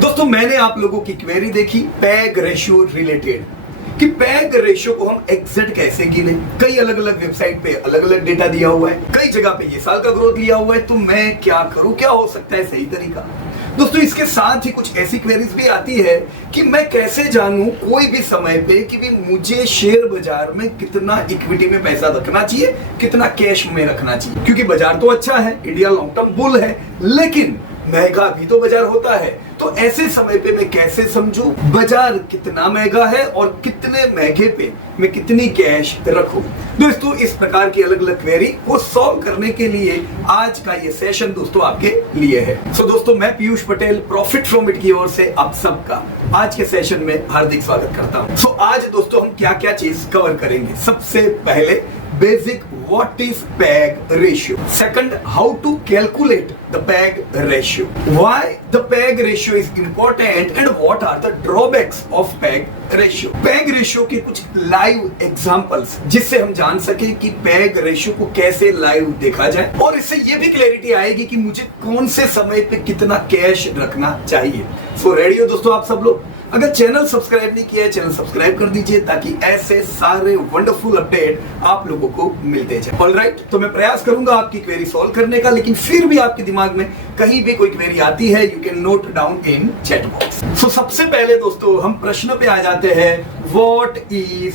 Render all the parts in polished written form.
दोस्तों मैंने आप लोगों की क्वेरी देखी पैग रेशियो रिलेटेड कि पैग रेशियो को हम एग्जैक्ट कैसे गिने। कई अलग अलग वेबसाइट पे अलग अलग डेटा दिया हुआ है, कई जगह पे ये साल का ग्रोथ लिया हुआ है, तो मैं क्या करूं, क्या हो सकता है सही तरीका। दोस्तों इसके साथ ही कुछ ऐसी क्वेरीज भी आती है कि मैं कैसे जानूं कोई भी समय पे कि भी मुझे शेयर बाजार में कितना इक्विटी में पैसा रखना चाहिए, कितना कैश में रखना चाहिए। क्योंकि बाजार तो अच्छा है, इंडिया लॉन्ग टर्म बुल है, लेकिन महंगा भी तो बाजार होता है। तो ऐसे समय पे मैं कैसे समझूं बाजार कितना महंगा है और कितने महंगे पे मैं कितनी कैश रखूं। दोस्तों इस प्रकार की अलग अलग क्वेरी को सॉल्व करने के लिए आज का ये सेशन दोस्तों आपके लिए है। दोस्तों मैं Piyush Patel profit from it की ओर से आप सबका आज के सेशन में हार्दिक स्वागत करता हूं। आज दोस्तों हम क्या क्या चीज कवर करेंगे। सबसे पहले basic what is PEG ratio, second how to calculate the PEG ratio, why the PEG ratio is important and what are the drawbacks of PEG ratio। PEG ratio के कुछ लाइव एग्जांपल्स जिससे हम जान सके कि PEG ratio को कैसे live देखा जाए और इससे ये भी क्लैरिटी आएगी कि मुझे कौन से समय पे कितना कैश रखना चाहिए। सो रेडी हो दोस्तों आप सब लोग? अगर चैनल सब्सक्राइब नहीं किया है चैनल सब्सक्राइब कर दीजिए ताकि ऐसे सारे वंडरफुल अपडेट आप लोगों को मिलते जाए। ऑलराइट, तो मैं प्रयास करूंगा आपकी क्वेरी सॉल्व करने का, लेकिन फिर भी आपके दिमाग में कहीं भी कोई क्वेरी आती है you can note down in chat box. So सबसे पहले दोस्तों हम प्रश्न पे आ जाते हैं, what is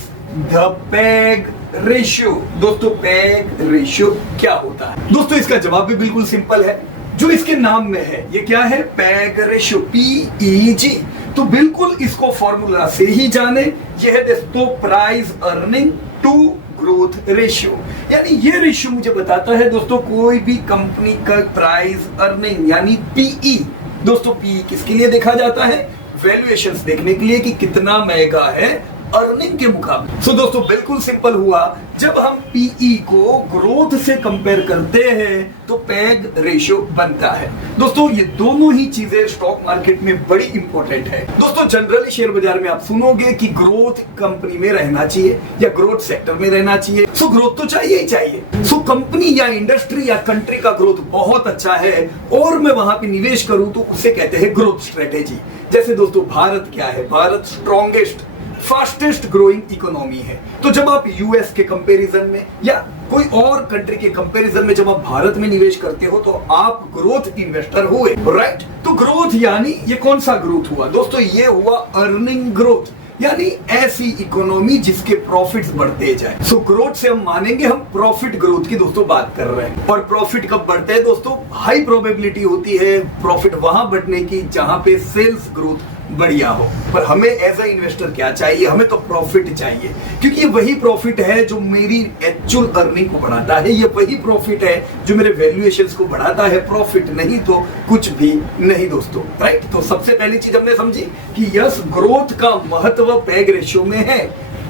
the PEG ratio. दोस्तों पैग रेशियो क्या होता है? दोस्तों इसका जवाब भी बिल्कुल सिंपल है, जो इसके नाम में है। ये क्या है? Peg ratio, PEG। तो बिल्कुल इसको फॉर्मूला से ही जाने, यह है दोस्तों price earning to growth ratio. यानी ये रेशियो मुझे बताता है दोस्तों कोई भी कंपनी का प्राइस अर्निंग यानी PE। दोस्तों PE किसके लिए देखा जाता है? वैल्यूएशंस देखने के लिए कि कितना महंगा है अर्निंग के मुकाबले। सो दोस्तों बिल्कुल सिंपल हुआ, जब हम PE को ग्रोथ से कंपेयर करते हैं तो पैग रेशियो बनता है। दोस्तों ये दोनों ही चीजें स्टॉक मार्केट में बड़ी इंपॉर्टेंट है। दोस्तों जनरली शेयर बाजार में आप सुनोगे कि ग्रोथ कंपनी में रहना चाहिए या ग्रोथ सेक्टर में रहना चाहिए। सो ग्रोथ तो चाहिए ही चाहिए। सो कंपनी या इंडस्ट्री या कंट्री का ग्रोथ बहुत अच्छा है और मैं वहां पे निवेश करूं तो उसे कहते हैं ग्रोथ स्ट्रेटेजी। जैसे दोस्तों भारत क्या है? Bharat strongest fastest growing economy है। तो जब आप यूएस के कंपैरिजन में या कोई और कंट्री के कंपैरिजन में जब आप भारत में निवेश करते हो तो आप ग्रोथ इन्वेस्टर हुए, राइट? तो ग्रोथ यानी ये कौन सा ग्रोथ हुआ दोस्तों? ये हुआ अर्निंग ग्रोथ, यानी ऐसी इकोनॉमी जिसके प्रॉफिट्स बढ़ते जाए। सो ग्रोथ से हम मानेंगे हम प्रॉफिट ग्रोथ की दोस्तों बात कर रहे हैं। और प्रॉफिट कब बढ़ते हैं दोस्तों? हाई प्रोबेबिलिटी होती है प्रॉफिट वहां बढ़ने की जहां पे सेल्स ग्रोथ बढ़िया हो। पर हमें एज अ इन्वेस्टर क्या चाहिए? हमें तो प्रॉफिट चाहिए, क्योंकि ये वही प्रॉफिट है जो मेरी एक्चुअल अर्निंग को बढ़ाता है। ये वही प्रॉफिट है जो मेरे वैल्यूएशंस को बढ़ाता है। प्रॉफिट नहीं तो कुछ भी नहीं दोस्तों, राइट? तो सबसे पहली चीज हमने समझी कि यस ग्रोथ का महत्व पैग रेशियो में है,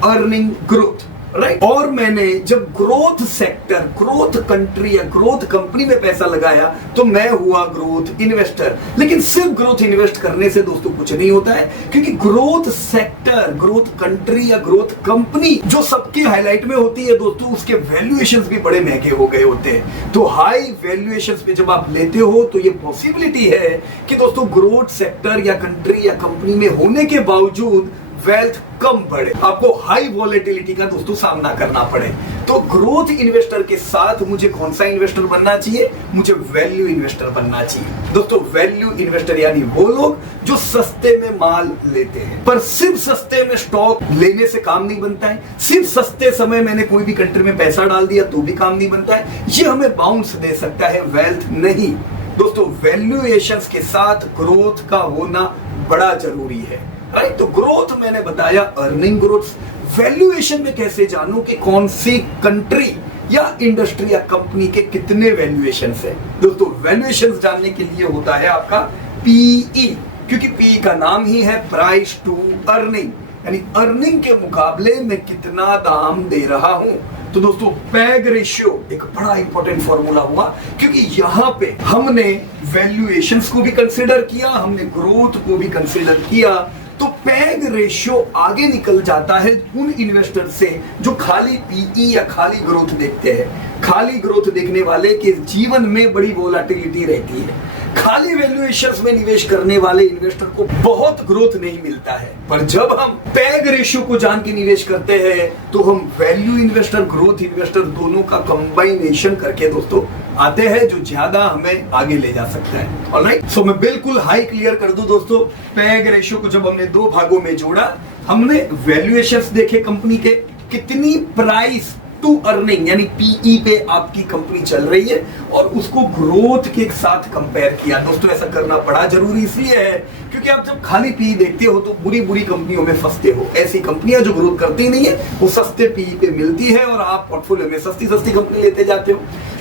अर्निंग ग्रोथ, राइट? और मैंने जब ग्रोथ सेक्टर, ग्रोथ कंट्री या ग्रोथ कंपनी में पैसा लगाया तो मैं हुआ ग्रोथ इन्वेस्टर। लेकिन सिर्फ ग्रोथ इन्वेस्ट करने से दोस्तों कुछ नहीं होता है, क्योंकि ग्रोथ सेक्टर, ग्रोथ कंट्री या ग्रोथ कंपनी जो सबकी हाईलाइट में होती है दोस्तों, उसके वैल्यूएशंस भी बड़े महंगे हो गए होते हैं। तो हाई वैल्यूएशंस पे जब आप लेते हो तो ये पॉसिबिलिटी है कि दोस्तों ग्रोथ सेक्टर या कंट्री या कंपनी में होने के बावजूद वेल्थ कम बढ़े, आपको हाई वॉलेटिलिटी का दोस्तों सामना करना पड़े। तो ग्रोथ इन्वेस्टर के साथ मुझे कौन सा इन्वेस्टर बनना चाहिए? मुझे वैल्यू इन्वेस्टर बनना चाहिए। दोस्तों वैल्यू इन्वेस्टर यानी वो लोग जो सस्ते में माल लेते हैं। पर सिर्फ सस्ते में स्टॉक लेने से काम नहीं बनता है, सिर्फ सस्ते समय मैंने कोई भी कंट्री में पैसा डाल दिया तो भी काम नहीं बनता है। ये हमें बाउंस दे सकता है, वेल्थ नहीं। दोस्तों वैल्यूएशंस के साथ ग्रोथ का होना बड़ा जरूरी है, राइट? तो ग्रोथ मैंने बताया अर्निंग ग्रोथ। वैल्यूएशन में कैसे जानूं कि कौन सी कंट्री या इंडस्ट्री या कंपनी के कितने वैल्यूएशन है? दोस्तों वैल्यूएशन जानने के लिए होता है आपका PE, क्योंकि PE का नाम ही है प्राइस टू अर्निंग, यानी अर्निंग के मुकाबले में कितना दाम दे रहा हूं। तो दोस्तों पैग रेशियो एक बड़ा इंपॉर्टेंट फॉर्मूला हुआ, क्योंकि यहां पे हमने वैल्यूएशंस को भी कंसीडर किया, हमने ग्रोथ को भी कंसीडर किया। तो पैग रेशियो आगे निकल जाता है उन इन्वेस्टर से जो खाली PE या खाली ग्रोथ देखते हैं। खाली ग्रोथ देखने वाले के जीवन में बड़ी वोलाटिलिटी रहती है। खाली वैल्यूएशंस में निवेश करने वाले इन्वेस्टर को बहुत ग्रोथ नहीं मिलता है, पर जब हम पैग रेशियो को जान के निवेश करते हैं तो हम वैल्यू इन्वेस्टर, ग्रोथ इन्वेस्टर दोनों का कंबाइनेशन करके दोस्तों आते हैं, जो ज्यादा हमें आगे ले जा सकता है। ऑलराइट, सो मैं बिल्कुल हाई क्लियर कर दूं दोस्तों, पैग रेशियो को जब हमने दो भागों में जोड़ा, हमने वैल्यूएशंस देखे कंपनी के, कितनी प्राइस टू अर्निंग यानी पीई पे आपकी कंपनी चल रही है, और उसको ग्रोथ के साथ कंपेयर किया। दोस्तों ऐसा करना बड़ा जरूरी इसलिए है क्योंकि आप जब खाली पीई देखते हो तो बुरी बुरी कंपनियों में फंसते हो। ऐसी कंपनियां जो ग्रोथ करती नहीं है वो सस्ते पीई पे मिलती है और आप पोर्टफोलियो में सस्ती सस्ती कंपनी लेते जाते हो।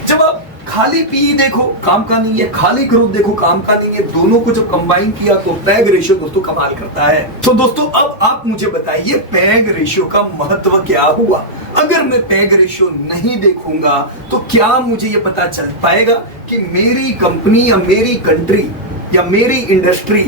जब आप खाली पीई देखो काम का नहीं है, खाली ग्रोथ देखो काम का नहीं है, दोनों को जब कंबाइन किया तो पैग रेशियो दोस्तों कमाल करता है। तो दोस्तों अब आप मुझे बताइए पैग रेशियो का महत्व क्या हुआ। अगर मैं पैग रेशियो नहीं देखूंगा तो क्या मुझे ये पता चल पाएगा कि मेरी कंपनी या मेरी कंट्री या मेरी इंडस्ट्री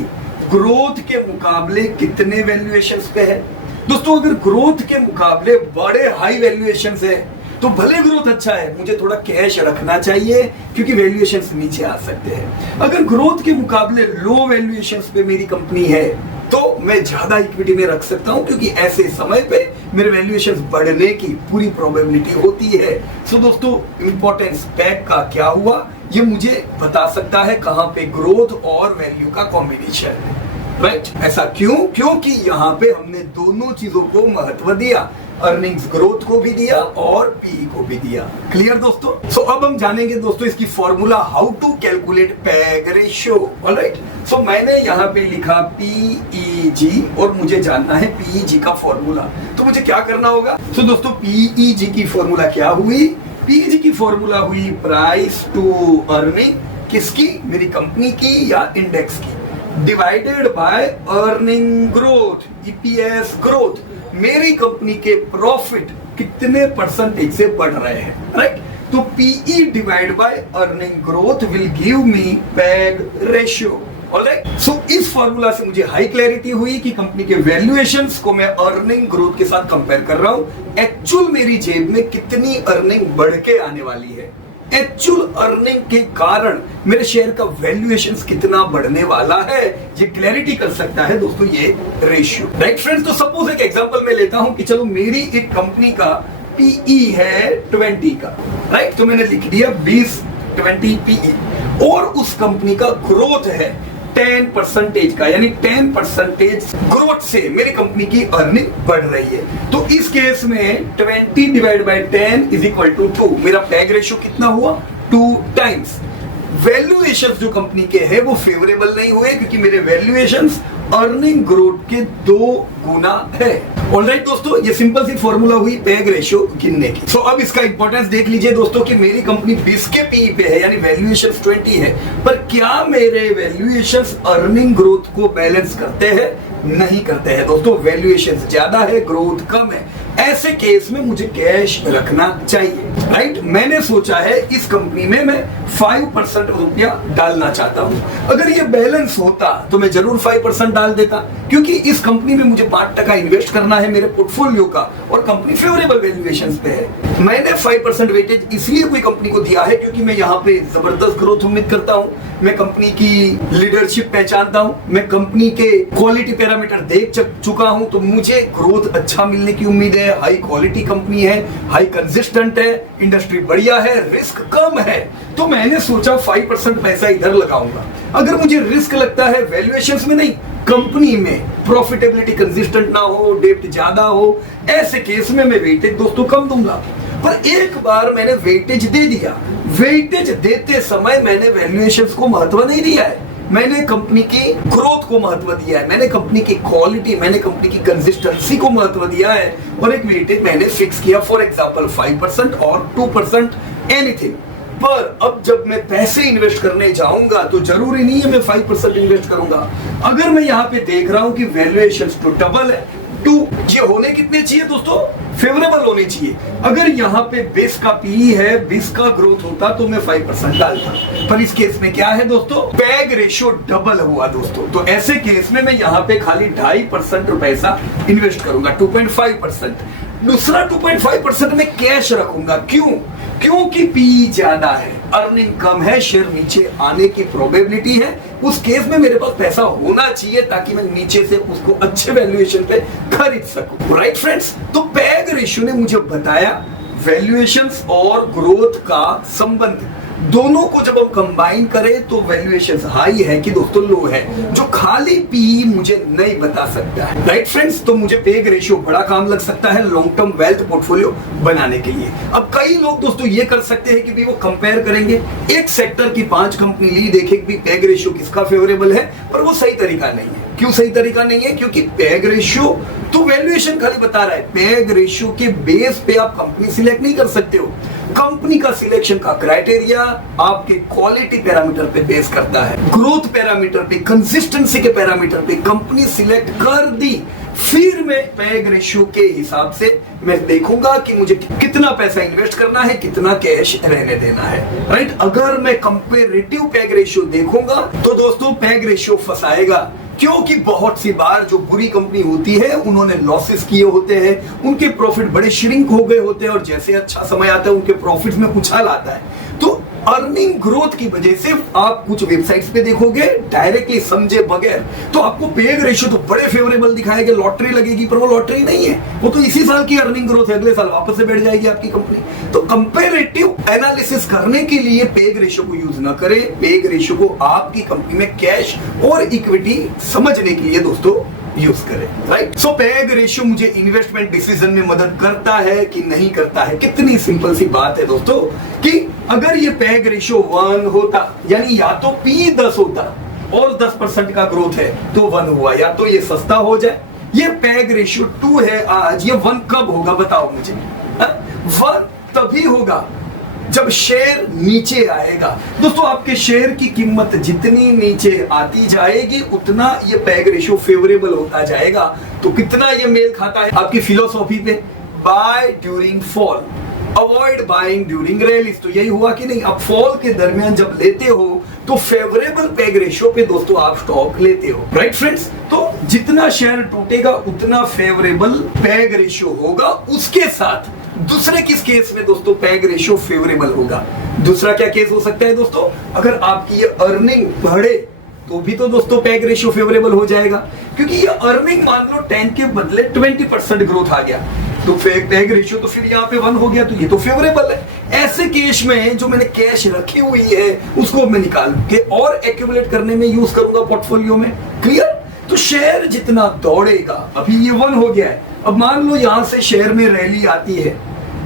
ग्रोथ के मुकाबले कितने वैल्यूएशंस पे है। दोस्तों अगर ग्रोथ के मुकाबले बड़े हाई वैल्यूएशंस है तो भले ग्रोथ अच्छा है, मुझे थोड़ा कैश रखना चाहिए क्योंकि वैल्यूएशंस नीचे आ सकते हैं। अगर ग्रोथ के मुकाबले लो वैल्यूएशंस पे मेरी कंपनी है तो मैं ज्यादा इक्विटी में रख सकता हूं क्योंकि ऐसे समय पे मेरे वैल्यूएशंस बढ़ने की पूरी प्रोबेबिलिटी होती है। सो दोस्तों इंपॉर्टेंस पैग का क्या हुआ ये मुझे बता सकता है कहां पे ग्रोथ और वैल्यू का कॉम्बिनेशन है। राइट, ऐसा क्यों? क्योंकि यहाँ पे हमने दोनों चीजों को महत्व दिया, अर्निंग्स ग्रोथ को भी दिया और पीई को भी दिया। क्लियर दोस्तों? सो अब हम जानेंगे दोस्तों इसकी formula, how to calculate PEG ratio. Alright, so मैंने यहाँ पे लिखा पीईजी और मुझे जानना है पीईजी का फॉर्मूला। तो मुझे क्या करना होगा? सो दोस्तों पीईजी की फॉर्मूला क्या हुई? पीईजी की फॉर्मूला हुई प्राइस टू अर्निंग, किसकी? मेरी कंपनी की या इंडेक्स की, divided by earning growth, EPS growth, मेरी कंपनी के प्रॉफिट कितने परसेंटेज से बढ़ रहे हैं। राइट, तो PE divide by earning growth will give me PEG ratio. Alright, so इस फॉर्मूला से मुझे हाई क्लैरिटी हुई कि कंपनी के वैल्यूएशंस को मैं अर्निंग ग्रोथ के साथ कंपेयर कर रहा हूं। एक्चुअल मेरी जेब में कितनी अर्निंग बढ़ के आने वाली है, एक्चुअल अर्निंग के कारण मेरे शेयर का वैल्यूएशंस कितना बढ़ने वाला है, ये क्लैरिटी कर सकता है दोस्तों ये रेशियो। राइट फ्रेंड्स, तो सपोज एक एग्जांपल मैं लेता हूं कि चलो मेरी एक कंपनी का पीई है 20 का। राइट, तो मैंने लिख दिया 20 पीई, और उस कंपनी का ग्रोथ है 10% का, यानी 10% ग्रोथ से मेरी कंपनी की अर्निंग बढ़ रही है। तो इस केस में 20 divide by 10 is equal to 2। मेरा पैग रेशियो कितना हुआ? 2 टाइम्स। वैल्यूएशंस जो कंपनी के हैं वो फेवरेबल नहीं हुए क्योंकि मेरे वैल्यूएशंस अर्निंग ग्रोथ के 2 गुना है। ऑलराइट दोस्तों, ये सिंपल सी फॉर्मूला हुई पैग रेशियो गिनने की। सो अब इसका इंपॉर्टेंस देख लीजिए दोस्तों कि मेरी कंपनी 20 के पीई पे है, यानी वैल्यूएशंस 20 है, पर क्या मेरे वैल्यूएशंस अर्निंग ग्रोथ को बैलेंस करते हैं? नहीं करते हैं दोस्तों। वैल्यूएशंस ज्यादा है, ग्रोथ कम है, ऐसे केस में मुझे कैश रखना चाहिए। राइट, मैंने सोचा है इस कंपनी में मैं 5% रुपया डालना चाहता हूं। अगर ये बैलेंस होता तो मैं जरूर 5% डाल देता, क्योंकि इस कंपनी में मुझे 5% इन्वेस्ट करना है मेरे पोर्टफोलियो का, और कंपनी फेवरेबल वैल्यूएशंस पे है। मैंने 5% वेटेज इसलिए कोई कंपनी को दिया है क्योंकि मैं यहाँ पे जबरदस्त ग्रोथ उम्मीद करता हूँ, मैं कंपनी की लीडरशिप पहचानता हूँ, मैं कंपनी के क्वालिटी पैरामीटर देख चुका हूँ, तो मुझे ग्रोथ अच्छा मिलने की उम्मीद है। हाई क्वालिटी कंपनी है, हाई कंसिस्टेंट है, इंडस्ट्री बढ़िया है, रिस्क कम है, तो मैंने सोचा 5% पैसा इधर लगाऊंगा। अगर मुझे रिस्क लगता है वैल्यूएशंस में नहीं, कंपनी में प्रॉफिटेबिलिटी कंसिस्टेंट ना हो, डेब्ट ज्यादा हो, ऐसे केस में मैं वेटेज दोस्तों कम दूंगा। पर एक बार मैंने वेटेज दे दिया, वेटेज देते समय मैंने वैल्यूएशंस को महत्व नहीं दिया है, मैंने कंपनी की ग्रोथ को महत्व दिया है, मैंने कंपनी की क्वालिटी, मैंने कंपनी की कंसिस्टेंसी को महत्व दिया है, और एक वेटेज मैंने फिक्स किया, फॉर एग्जांपल 5% और 2% एनीथिंग। पर अब जब मैं पैसे इन्वेस्ट करने जाऊंगा तो जरूरी नहीं है मैं 5% इन्वेस्ट करूंगा। अगर मैं यहाँ पे देख रहा हूं कि वैल्यूएशंस तो डबल है, 2, ये होने कितने चाहिए दोस्तों? फेवरेबल होने चाहिए। अगर यहाँ पे 20 का पीई है, 20 का ग्रोथ होता तो मैं 5% डालता, पर इस केस में क्या है दोस्तों? पैग रेशियो डबल हुआ दोस्तों, तो ऐसे केस में मैं यहाँ पे खाली 2.5% पैसा इन्वेस्ट करूंगा, 2.5%। दूसरा 2.5% में कैश रखूंगा। क्यों? क्योंकि पी ज्यादा है, अर्निंग कम है, शेयर नीचे आने की प्रोबेबिलिटी है, उस केस में मेरे पास पैसा होना चाहिए ताकि मैं नीचे से उसको अच्छे वैल्यूएशन पे खरीद सकूं। राइट फ्रेंड्स, तो पैग रेशियो ने मुझे बताया वैल्यूएशंस और ग्रोथ का संबंध, दोनों को जब हम कंबाइन करें तो वैल्यूएशन हाई है कि दोस्तों लो है, जो खाली पी मुझे नहीं बता सकता है। राइट फ्रेंड्स, तो मुझे पैग रेशियो बड़ा काम लग सकता है लॉन्ग टर्म वेल्थ पोर्टफोलियो बनाने के लिए। अब कई लोग दोस्तों ये कर सकते हैं कि भी वो कंपेयर करेंगे, एक सेक्टर की 5 कंपनी ली, देखें कि पैग रेशियो किसका फेवरेबल है, पर वो सही तरीका नहीं है। क्यों सही तरीका नहीं है? क्योंकि पैग रेशियो तो वैल्यूएशन खाली बता रहा है, पैग रेशियो के बेस पे आप कंपनी सिलेक्ट नहीं कर सकते हो। कंपनी का सिलेक्शन का क्राइटेरिया आपके क्वालिटी पैरामीटर पे बेस करता है, ग्रोथ पैरामीटर पे, कंसिस्टेंसी के पैरामीटर पे कंपनी सिलेक्ट कर दी, फिर मैं पैग रेशियो के हिसाब से मैं देखूंगा कि मुझे कितना पैसा इन्वेस्ट करना है, कितना कैश रहने देना है। राइट, अगर मैं कंपेरेटिव पैग रेशियो देखूंगा तो दोस्तों पैग रेशियो फंसाएगा, क्योंकि बहुत सी बार जो बुरी कंपनी होती है उन्होंने लॉसेस किए होते हैं, उनके प्रॉफिट बड़े श्रिंक हो गए होते हैं और जैसे अच्छा समय आता है उनके प्रॉफिट्स में उछाल आता है। तो अर्निंग ग्रोथ की वजह से आप कुछ वेबसाइट्स पे देखोगे डायरेक्टली समझे बगैर तो आपको पैग रेशियो तो बड़े फेवरेबल दिखाएंगे, लॉटरी लगेगी, पर वो लॉटरी नहीं है, वो तो इसी साल की अर्निंग ग्रोथ है, अगले साल वापस से बैठ जाएगी आपकी कंपनी। तो कंपैरेटिव एनालिसिस करने के लिए पैग रेशियो को यूज ना करें, पैग रेशियो को आपकी कंपनी में कैश और इक्विटी समझने के लिए दोस्तों यूज करें। राइट, सो पैग रेशियो मुझे इन्वेस्टमेंट डिसीजन में मदद करता है कि नहीं करता है? कितनी सिंपल सी बात है दोस्तों कि अगर ये पैग रेशियो 1 होता, यानी या तो P 10 होता और 10% का ग्रोथ है तो 1 हुआ, या तो ये सस्ता हो जाए। ये पैग रेशियो 2 है आज, ये 1 कब होगा बताओ मुझे? 1 तभी होगा जब शेयर नीचे आएगा। दोस्तों आपके शेयर की कीमत जितनी नीचे आती जाएगी उतना ये पैग रेशियो फेवरेबल होता जाएगा। तो कितना ये मेल खाता है आपकी फिलोसॉफी पे? Buy during fall, avoid buying during rallies. तो यही हुआ कि नहीं? अब फॉल के दरमियान जब लेते हो तो फेवरेबल पैग रेशियो पे दोस्तों आप स्टॉक लेते हो। राइट फ्रेंड्स, तो जितना शेयर टूटेगा उतना फेवरेबल पैग रेशियो होगा। उसके साथ दूसरे किस केस में दोस्तों पैग रेशियो फेवरेबल होगा? दूसरा क्या केस हो सकता है दोस्तों? अगर आपकी ये अर्निंग बढ़े तो भी तो दोस्तों पैग रेशियो फेवरेबल हो जाएगा, क्योंकि ये अर्निंग मान लो 10 के बदले 20% ग्रोथ आ गया तो पैग रेशियो तो फिर यहाँ पे 1 हो गया, तो ये तो फेवरेबल है। ऐसे केस में जो मैंने कैश रखी हुई है उसको मैं निकाल के और एक्यूमुलेट करने में यूज करूंगा पोर्टफोलियो में। क्लियर? तो शेयर जितना दौड़ेगा, अभी ये 1 हो गया है, अब मान लो यहां से शेयर में रैली आती है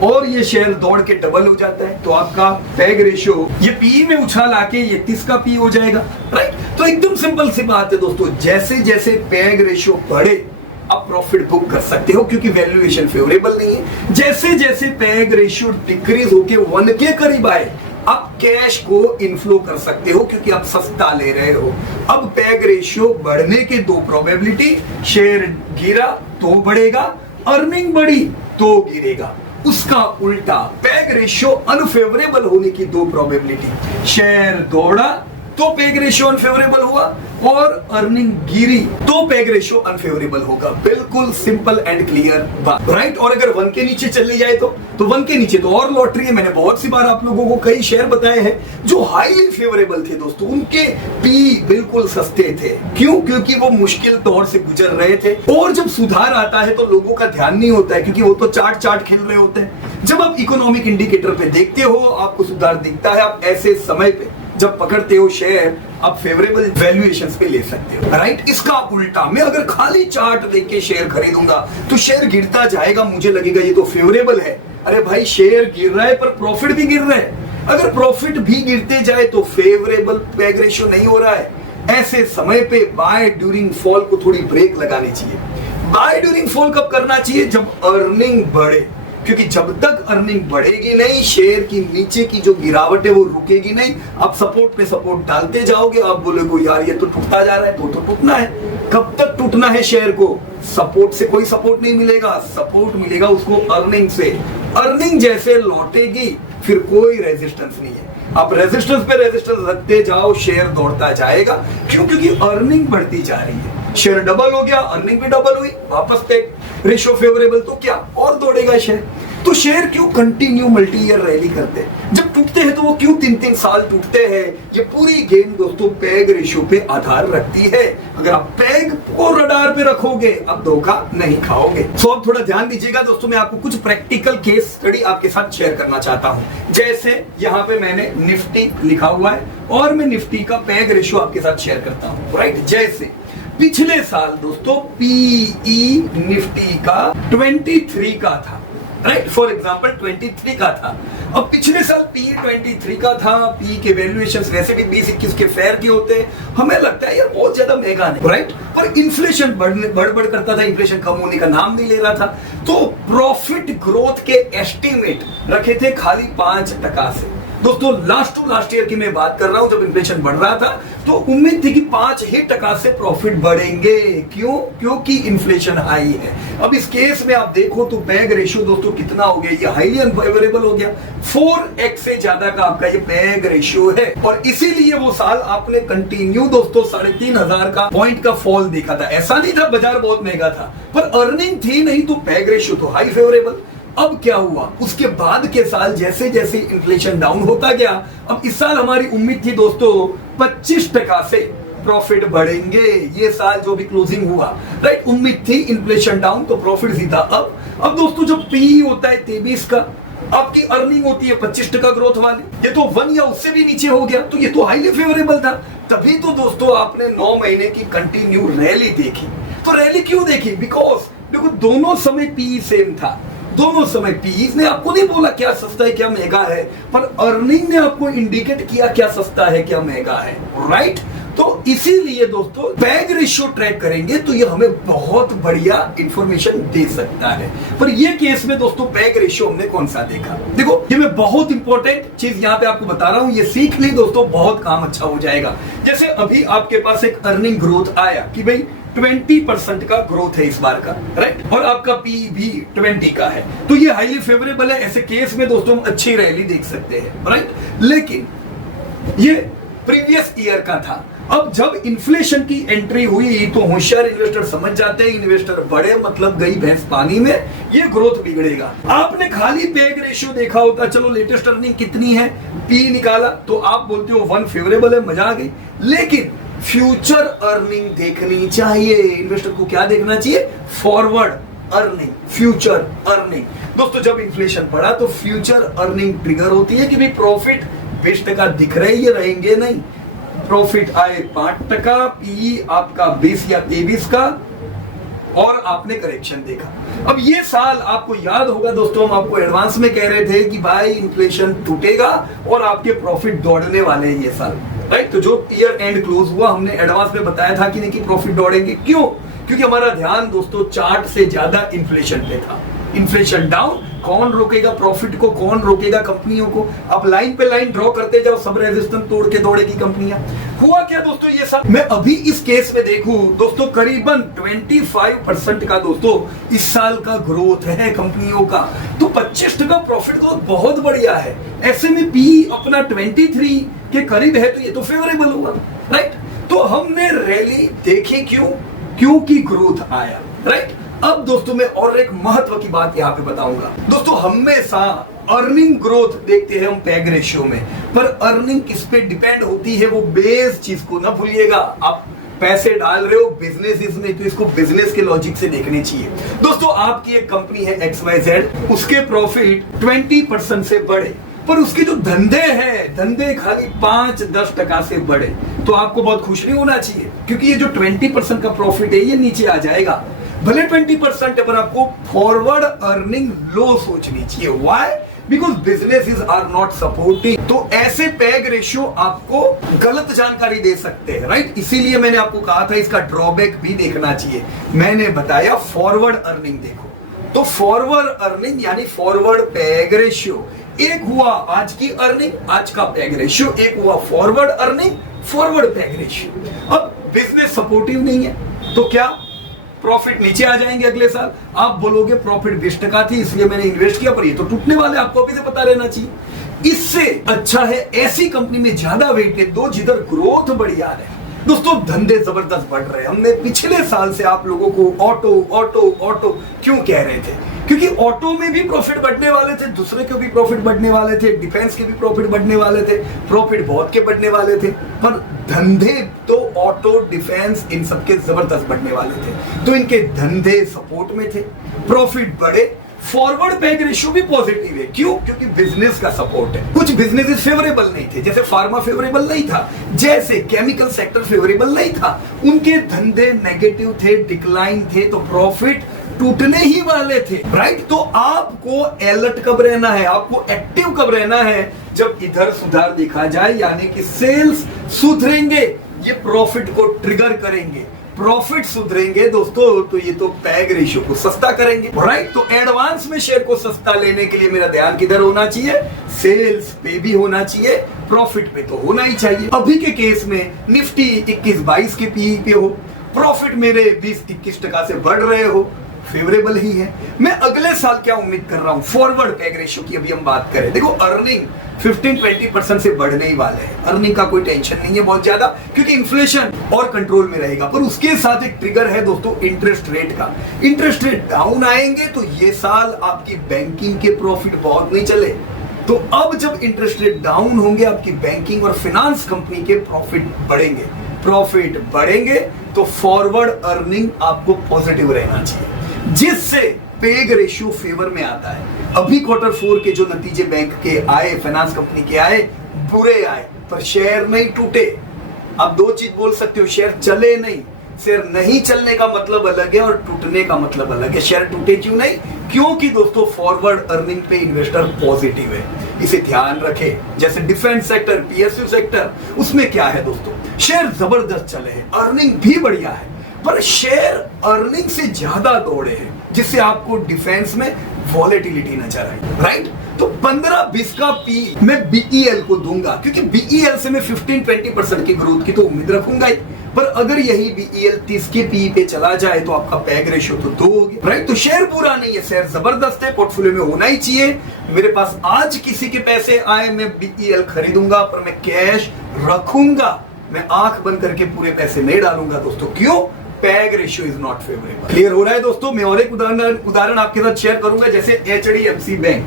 और ये शेयर दौड़ के डबल हो जाता है तो आपका पैग रेशियो ये पी में उछाल आके ये 30 का पी हो जाएगा। राइट, तो एकदम सिंपल सी बात है दोस्तों, जैसे जैसे पैग रेशियो बढ़े आप प्रॉफिट बुक कर सकते हो क्योंकि वैल्यूएशन फेवरेबल नहीं है। जैसे जैसे पैग रेशियो डिक्रीज होके 1 के करीब आए आप कैश को इनफ्लो कर सकते हो क्योंकि आप सस्ता ले रहे हो। अब पैग रेशियो बढ़ने के 2 प्रोबेबिलिटी, शेयर गिरा तो बढ़ेगा, अर्निंग बढ़ी तो गिरेगा। उसका उल्टा पैग रेशियो अनफेवरेबल होने की 2 प्रोबेबिलिटी, शेयर दौड़ा तो पैग रेशियो अनफेवरेबल हुआ और अर्निंग गिरी तो पैग रेशियो अनफेवरेबल होगा। बिल्कुल सिंपल एंड क्लियर बात। राइट, और अगर 1 के नीचे चली जाए तो 1 के नीचे तो और लॉटरी है। मैंने बहुत सी बार आप लोगों को कई शेयर बताए हैं जो हाईली फेवरेबल थे दोस्तों, उनके पी बिल्कुल सस्ते थे। क्यों? क्योंकि वो मुश्किल दौर से गुजर रहे थे और जब सुधार आता है तो लोगों का ध्यान नहीं होता है क्योंकि वो तो चार्ट खेल रहे होते हैं। जब आप इकोनॉमिक इंडिकेटर पे देखते हो आपको सुधार दिखता है, आप ऐसे समय पे जब पकड़ते हो शेयर आप फेवरेबल वैल्यूएशंस पे ले सकते हो। राइट, इसका उल्टा मैं अगर खाली चार्ट देख के शेयर खरीदूंगा तो शेयर गिरता जाएगा, मुझे लगेगा ये तो फेवरेबल है। अरे भाई शेयर गिर रहा है पर प्रॉफिट भी गिर रहा है, अगर प्रॉफिट भी गिरते जाए तो फेवरेबल पैग रेशियो नहीं हो रहा है। ऐसे समय पे बाय ड्यूरिंग फॉल को थोड़ी ब्रेक लगानी चाहिए। बाय ड्यूरिंग फॉल कब करना चाहिए? जब अर्निंग बढ़े, क्योंकि जब तक अर्निंग बढ़ेगी नहीं शेयर की नीचे की जो गिरावट है वो रुकेगी नहीं। आप सपोर्ट पे सपोर्ट डालते जाओगे, आप बोलोगे यार ये तो टूटता जा रहा है, तो टूटना है। कब तक टूटना है शेयर को? सपोर्ट से कोई सपोर्ट नहीं मिलेगा, सपोर्ट मिलेगा उसको अर्निंग से। अर्निंग जैसे लौटेगी फिर कोई रेजिस्टेंस नहीं है। आप रेजिस्टेंस पे रेजिस्टेंस रखते जाओ, शेयर दौड़ता जाएगा। क्यों? क्योंकि अर्निंग बढ़ती जा रही है। शेयर डबल हो गया, अर्निंग भी डबल हुई, वापस पैग रेशियो फेवरेबल, तो क्या और दौड़ेगा शेयर। तो शेयर क्यों कंटिन्यू मल्टी ईयर रैली करते हैं? जब टूटते हैं तो वो क्यों 3-3 साल टूटते हैं? ये पूरी गेम दोस्तों पैग रेशियो पे आधार रखती है। अगर आप पैग को रडार पे रखोगे आप धोखा नहीं खाओगे। सो अब थोड़ा ध्यान दीजिएगा दोस्तों, मैं आपको कुछ प्रैक्टिकल केस स्टडी आपके साथ शेयर करना चाहता हूं। जैसे यहाँ पे मैंने निफ्टी लिखा हुआ है और मैं निफ्टी का पैग रेशियो आपके साथ शेयर करता हूं, राइट। जैसे पिछले साल दोस्तों पीई निफ्टी का 23 का था, राइट, फॉर एग्जांपल 23 का था। अब पिछले साल पी 23 का था, पी के वैल्यूएशंस वैसे भी 20-21 के फेयर के होते हैं, हमें लगता है यार बहुत ज्यादा महंगा नहीं, राइट। पर इन्फ्लेशन बढ़ करता था, इन्फ्लेशन कम होने का नाम नहीं ले रहा था, तो प्रॉफिट ग्रोथ के एस्टिमेट रखे थे खाली 5% से। दोस्तों लास्ट टू लास्ट ईयर की मैं बात कर रहा हूं, जब इन्फ्लेशन बढ़ रहा था तो उम्मीद थी कि 5% से प्रॉफिट बढ़ेंगे। क्यों? क्योंकि इन्फ्लेशन हाई है। अब इस केस में आप देखो तो पैग रेशियो दोस्तों कितना हो गया, ये हाईली अनफेवरेबल हो गया। 4x से ज्यादा का आपका ये पैग रेशियो है और इसीलिए वो साल आपने कंटिन्यू दोस्तों 3,500 का पॉइंट का फॉल देखा था। ऐसा नहीं था बाजार बहुत महंगा था, पर अर्निंग थी नहीं तो पैग रेशियो तो हाई फेवरेबल। अब क्या हुआ, उसके बाद के साल जैसे जैसे इन्फ्लेशन डाउन होता गया, अब इस साल हमारी उम्मीद थी दोस्तों 25% से प्रॉफिट बढ़ेंगे। ये साल जो भी क्लोजिंग हुआ, राइट, उम्मीद थी इन्फ्लेशन डाउन तो प्रॉफिट सीधा अब दोस्तों जब पी होता है 23 का, आपकी अर्निंग होती है 25% ग्रोथ वाली, ये तो 1 या उससे भी नीचे हो गया, तो ये तो हाईली फेवरेबल था। तभी तो दोस्तों आपने 9 महीने की कंटिन्यू रैली देखी। तो रैली क्यों देखी? बिकॉज देखो दोनों समय पी सेम था, दोनों समय पी ने आपको नहीं बोला क्या सस्ता है क्या महंगा है, पर अर्निंग ने आपको इंडिकेट किया क्या सस्ता है क्या महंगा है, राइट। तो इसीलिए दोस्तों पैग रेशियो ट्रैक करेंगे तो ये हमें बहुत बढ़िया इंफॉर्मेशन दे सकता है। पर ये केस में दोस्तों पैग रेशियो हमने कौन सा देखा, देखो ये मैं बहुत इंपॉर्टेंट चीज यहाँ पे आपको बता रहा हूँ, ये सीख ली दोस्तों बहुत काम अच्छा हो जाएगा। जैसे अभी आपके पास एक अर्निंग ग्रोथ आया कि भाई 20% का ग्रोथ है इस बार का, राइट, और आपका पी भी 20 का है, तो ये हाईली फेवरेबल है। ऐसे केस में दोस्तों हम अच्छी रैली देख सकते हैं, राइट। लेकिन ये प्रीवियस ईयर का था। अब जब इन्फ्लेशन की एंट्री हुई तो होशियार इन्वेस्टर समझ जाते हैं, इन्वेस्टर बड़े मतलब गई भैंस पानी में, ये ग्रोथ बिगड़ेगा। आपने खाली पैग रेशियो देखा होता, चलो लेटेस्ट अर्निंग कितनी है, पी निकाला तो आप बोलते हो 1 फेवरेबल है, मजा आ गई। लेकिन फ्यूचर अर्निंग देखनी चाहिए। इन्वेस्टर को क्या देखना चाहिए? Forward earning, future earning. दोस्तों जब इन्फ्लेशन बढ़ा तो फ्यूचर अर्निंग ट्रिगर होती है कि भाई प्रॉफिट 20% दिख रहे, ये रहेंगे नहीं, प्रॉफिट आए 5%, पी आपका 20 या 23 का, और आपने करेक्शन देखा। अब ये साल आपको याद होगा दोस्तों, हम आपको एडवांस में कह रहे थे कि भाई इन्फ्लेशन टूटेगा और आपके प्रॉफिट दौड़ने वाले हैं ये साल, राइट। तो जो ईयर एंड क्लोज हुआ हमने एडवांस में बताया था कि नहीं कि प्रॉफिट दौड़ेंगे। क्यों? क्योंकि हमारा ध्यान दोस्तों चार्ट से ज्यादा इन्फ्लेशन पे था। इन्फ्लेशन डाउन, कौन रोकेगा प्रॉफिट को, कौन रोकेगा कंपनियों को? अब लाइन पे लाइन ड्रॉ करते जाओ, सब रेजिस्टेंस तोड़ के दौड़ेगी कंपनियां। हुआ क्या दोस्तों ये सब? मैं अभी इस केस में देखूं दोस्तों करीबन 25% का दोस्तों इस साल का ग्रोथ है कंपनियों का, तो 25% का प्रॉफिट ग्रोथ बहुत बढ़िया है। ऐसे में पी अपना 23 के करीब है तो ये तो फेवरेबल हुआ, राइट। तो हमने रैली देखी क्यों? क्योंकि ग्रोथ आया, राइट। अब दोस्तों मैं और एक महत्व की बात यहाँ पे बताऊंगा। दोस्तों हमेशा अर्निंग ग्रोथ देखते हैं हम पैग रेशियो में, पर अर्निंग किस पे डिपेंड होती है, वो बेस चीज को ना भूलिएगा। आप पैसे डाल रहे हो बिजनेस में तो इसको बिजनेस के लॉजिक से देखने चाहिए। दोस्तों आपकी एक कंपनी है XYZ, उसके प्रॉफिट 20% से बढ़े, पर उसके जो धंधे हैं, धंधे खाली 5-10% से बढ़े, तो आपको बहुत खुश नहीं होना चाहिए, क्योंकि ये जो 20% का प्रॉफिट है ये नीचे आ जाएगा। भले 20% है पर आपको फॉरवर्ड अर्निंग लो सोचनी चाहिए। Why? Because businesses are not supporting. तो ऐसे पैग रेशियो आपको गलत जानकारी दे सकते हैं, राइट। इसीलिए मैंने आपको कहा था इसका ड्रॉबैक भी देखना चाहिए। मैंने बताया फॉरवर्ड अर्निंग देखो, तो फॉरवर्ड अर्निंग यानी फॉरवर्ड पैग रेशियो, एक हुआ आज की अर्निंग, आज का पैग रेशियो, एक हुआ forward earning, forward peg ratio. अब बिजनेस सपोर्टिव नहीं है तो क्या प्रॉफिट नीचे आ जाएंगे अगले साल? आप बोलोगे प्रॉफिट 20% थी इसलिए मैंने इन्वेस्ट किया, पर ये तो टूटने वाले, आपको अभी से पता रहना चाहिए। इससे अच्छा है ऐसी कंपनी में ज्यादा वेटेज दो जिधर ग्रोथ बढ़िया है। दोस्तों धंधे जबरदस्त बढ़ रहे हैं। हमने पिछले साल से आप लोगों को ऑटो ऑटो ऑटो क्यों कह रहे थे? क्योंकि ऑटो में भी प्रॉफिट बढ़ने वाले थे, दूसरे के भी प्रॉफिट बढ़ने वाले थे, डिफेंस के भी प्रॉफिट बढ़ने वाले थे, प्रॉफिट बहुत के बढ़ने वाले थे, पर धंधे तो ऑटो, डिफेंस इन सबके जबरदस्त बढ़ने वाले थे। तो इनके धंधे सपोर्ट में थे, प्रॉफिट बढ़े, फॉरवर्ड पैग रेशियो भी पॉजिटिव है। क्यों? क्योंकि बिजनेस का सपोर्ट है। कुछ बिजनेसेस फेवरेबल नहीं थे, जैसे फार्मा फेवरेबल नहीं था, जैसे केमिकल सेक्टर फेवरेबल नहीं था, उनके धंधे नेगेटिव थे, डिक्लाइन थे, तो प्रॉफिट टूटने ही वाले थे, राइट। तो आपको अलर्ट कब रहना है, आपको एक्टिव कब रहना है? जब इधर सुधार देखा जाए, यानी कि सेल्स सुधरेंगे, ये प्रॉफिट को ट्रिगर करेंगे, प्रॉफिट सुधरेंगे दोस्तों, तो ये तो पैग रेशियो को सस्ता करेंगे, राइट। तो एडवांस में शेयर को सस्ता लेने के लिए मेरा ध्यान किधर होना चाहिए? सेल्स पे भी होना चाहिए, प्रॉफिट पे तो होना ही चाहिए। अभी के केस में निफ्टी 21-22 के पीई पे हो, प्रॉफिट मेरे 20-21% से बढ़ रहे हो, फेवरेबल ही है। मैं अगले साल क्या उम्मीद कर रहा हूं? फॉरवर्ड पैग रेशियो की अभी हम बात करें, देखो अर्निंग 15-20% से बढ़ने ही वाले हैं, अर्निंग का कोई टेंशन नहीं है बहुत ज्यादा, क्योंकि इन्फ्लेशन और कंट्रोल में रहेगा। पर उसके साथ एक ट्रिगर है दोस्तों, इंटरेस्ट रेट का। इंटरेस्ट रेट डाउन आएंगे तो ये साल आपकी बैंकिंग के प्रॉफिट बहुत नहीं चले, तो अब जब इंटरेस्ट रेट डाउन होंगे, आपकी बैंकिंग और फाइनेंस कंपनी के प्रॉफिट बढ़ेंगे, प्रॉफिट बढ़ेंगे तो फॉरवर्ड अर्निंग आपको पॉजिटिव रहना चाहिए, जिससे पैग रेशियो फेवर में आता है। अभी Q4 के जो नतीजे बैंक के आए, फाइनेंस कंपनी के आए, बुरे आए, पर शेयर नहीं टूटे। आप दो चीज बोल सकते हो, शेयर चले नहीं, शेयर नहीं चलने का मतलब अलग है और टूटने का मतलब अलग है। शेयर टूटे क्यों नहीं? क्योंकि दोस्तों फॉरवर्ड अर्निंग पे इन्वेस्टर पॉजिटिव है, इसे ध्यान रखें। जैसे डिफेंस सेक्टर, पीएसयू सेक्टर, उसमें क्या है दोस्तों, शेयर जबरदस्त चले हैं, अर्निंग भी बढ़िया है, पर शेयर अर्निंग से ज्यादा दौड़े हैं, जिससे आपको डिफेंस में वॉलेटिलिटी नजर आई, राइट। तो 15-20 का पी मैं बीईएल को दूंगा, क्योंकि बीईएल से मैं 15-20% की ग्रोथ की तो उम्मीद रखूंगा ही, पर अगर यही बीईएल 30 के पी पे चला जाए तो आपका पैग रेशियो तो 2 हो गया, राइट। तो शेयर बुरा नहीं है, शेयर जबरदस्त है, पोर्टफोलियो में होना ही चाहिए। मेरे पास आज किसी के पैसे आए, मैं बीईएल खरीदूंगा, पर मैं कैश रखूंगा, मैं आंख बंद करके पूरे पैसे नहीं डालूंगा दोस्तों। क्यों? Peg ratio is not favourable. Clear हो रहा है दोस्तों? मैं और एक उदाहरण आपके साथ शेयर करूंगा, जैसे एचडीएफसी बैंक,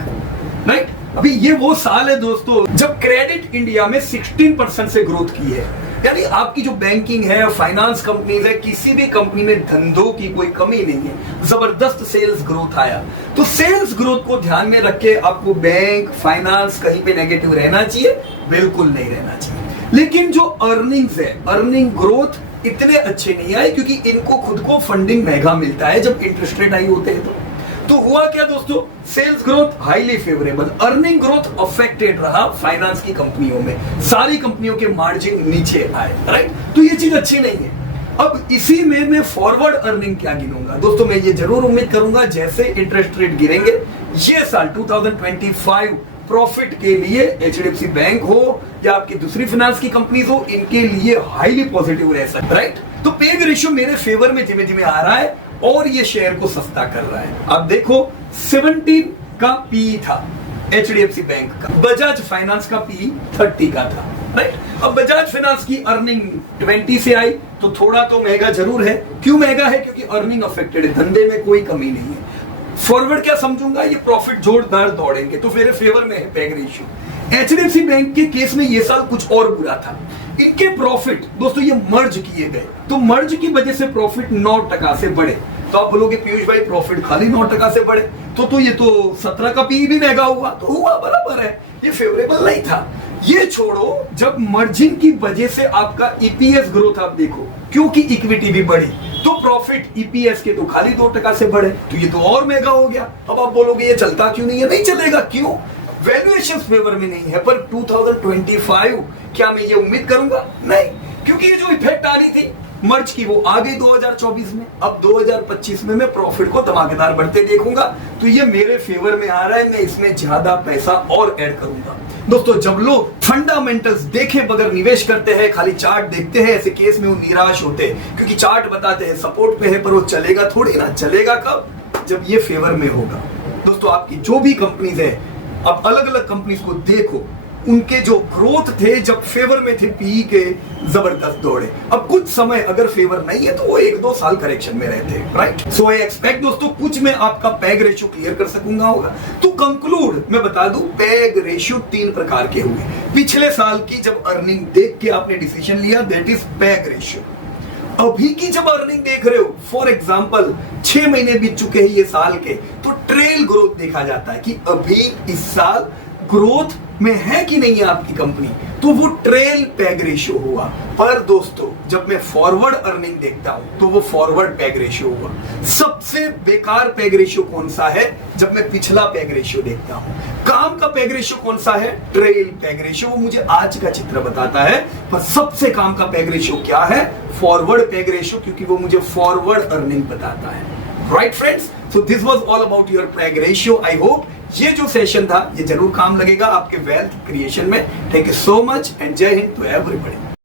राइट। अभी ये वो साल है दोस्तों जब क्रेडिट इंडिया में 16% से ग्रोथ की है, यानी आपकी जो बैंकिंग है, फाइनेंस कंपनीज है, किसी भी कंपनी में धंधों की कोई कमी नहीं है, जबरदस्त सेल्स ग्रोथ आया। तो सेल्स ग्रोथ को ध्यान में रख के आपको बैंक, फाइनेंस कहीं पे नेगेटिव रहना चाहिए? बिल्कुल नहीं रहना चाहिए। लेकिन जो अर्निंग्स है, अर्निंग ग्रोथ इतने अच्छे नहीं आए, क्योंकि इनको खुद को फंडिंग महंगा मिलता है जब इंटरेस्ट रेट हाई होते हैं। तो हुआ क्या दोस्तों? Sales growth highly favourable, earning growth affected रहा फाइनेंस की कंपनियों में, सारी कंपनियों के मार्जिन नीचे आए, राइट। तो ये चीज अच्छी नहीं है। अब इसी में मैं फॉरवर्ड अर्निंग क्या गिनूंगा दोस्तों? मैं ये जरूर उम्मीद करूंगा जैसे इंटरेस्ट रेट गिरेंगे, ये साल 2025 प्रॉफिट के लिए एचडीएफसी बैंक हो या आपकी दूसरी फाइनेंस की कंपनीज हो, इनके लिए हाईली पॉजिटिव रह सकता है, राइट। तो पैग रेशियो मेरे फेवर में धीमे धीमे आ रहा है और ये शेयर को सस्ता कर रहा है। अब देखो 17 का पी था एचडीएफसी बैंक का, बजाज फाइनेंस का पी 30 का था, राइट। अब बजाज फाइनेंस की अर्निंग 20 से आई तो थोड़ा तो महंगा जरूर है। क्यों महंगा है? क्योंकि अर्निंग अफेक्टेड है, धंधे में कोई कमी नहीं है। फॉरवर्ड क्या समझूंगा, ये प्रॉफिट जोरदार दौड़ेंगे, तो मेरे फेवर में है पैग रेशियो। एचडीएफसी बैंक के केस में ये साल कुछ और बुरा था, इनके प्रॉफिट दोस्तों ये मर्ज किए गए, तो मर्ज की वजह से प्रॉफिट 9% से बढ़े। तो आप बोलोगे पीयूष भाई प्रॉफिट खाली 9% से बढ़े, तो ये तो 17 का पी भी महंगा हुआ, तो हुआ बराबर है, ये फेवरेबल नहीं था। ये छोड़ो, जब मर्जिंग की वजह से आपका ईपीएस ग्रोथ आप देखो, क्योंकि इक्विटी भी बढ़ी, तो प्रॉफिट ईपीएस के तो खाली 2% से बढ़े, तो ये तो और महंगा हो गया। अब आप बोलोगे ये चलता क्यों नहीं है? नहीं चलेगा, क्यों? वैल्यूएशन फेवर में नहीं है। पर 2025 क्या मैं ये उम्मीद करूंगा? नहीं, क्योंकि ये जो इफेक्ट आ रही थी मर्ज की वो आ गई 2024 में। अब 2025 में मैं प्रॉफिट को धमाकेदार बढ़ते देखूंगा, तो ये मेरे फेवर में आ रहा है, मैं इसमें ज्यादा पैसा और ऐड करूंगा। दोस्तों जब लोग फंडामेंटल्स देखे बगैर निवेश करते हैं, खाली चार्ट देखते हैं, ऐसे केस में वो निराश होते हैं, क्योंकि चार्ट बताते हैं सपोर्ट पे है, पर वो चलेगा थोड़ी ना। चलेगा कब? जब ये फेवर में होगा। दोस्तों आपकी जो भी कंपनीज है, आप अलग अलग कंपनीज को देखो, उनके जो ग्रोथ थे जब फेवर में थे पीई के, जबरदस्त दौड़े। अब कुछ समय अगर फेवर नहीं है तो वो 1-2 साल करेक्शन में रहते हैं, राइट। सो आई एक्सपेक्ट दोस्तों कुछ मैं आपका पैग रेशियो क्लियर कर सकूंगा होगा। तो कंक्लूड मैं बता दूं, पैग रेशियो 3 प्रकार के हुए। पिछले साल की जब अर्निंग देख के आपने डिसीजन लिया, दैट इज पैग रेशियो। अभी की जब अर्निंग देख रहे हो, फॉर एग्जाम्पल 6 महीने बीत चुके हैं ये साल के, तो ट्रेल ग्रोथ देखा जाता है कि अभी इस साल ग्रोथ में है कि नहीं है आपकी कंपनी, तो वो ट्रेल पैग रेशियो हुआ। पर दोस्तों जब मैं फॉरवर्ड अर्निंग देखता हूं तो वो फॉरवर्ड पैग रेशियो हुआ। सबसे बेकार पैग रेशियो कौन सा है? जब मैं पिछला पैग रेशियो देखता हूं। काम का पैग रेशियो कौन सा है? Trail peg ratio. वो मुझे आज का चित्र बताता है। पर सबसे काम का पैग रेशियो क्या है? फॉरवर्ड पैग रेशियो, क्योंकि वो मुझे फॉरवर्ड अर्निंग बताता है। Right friends, so this was all about your peg ratio. I hope ये जो सेशन था ये जरूर काम लगेगा आपके वेल्थ क्रिएशन में। Thank you so much and जय हिंद टू एवरीबॉडी।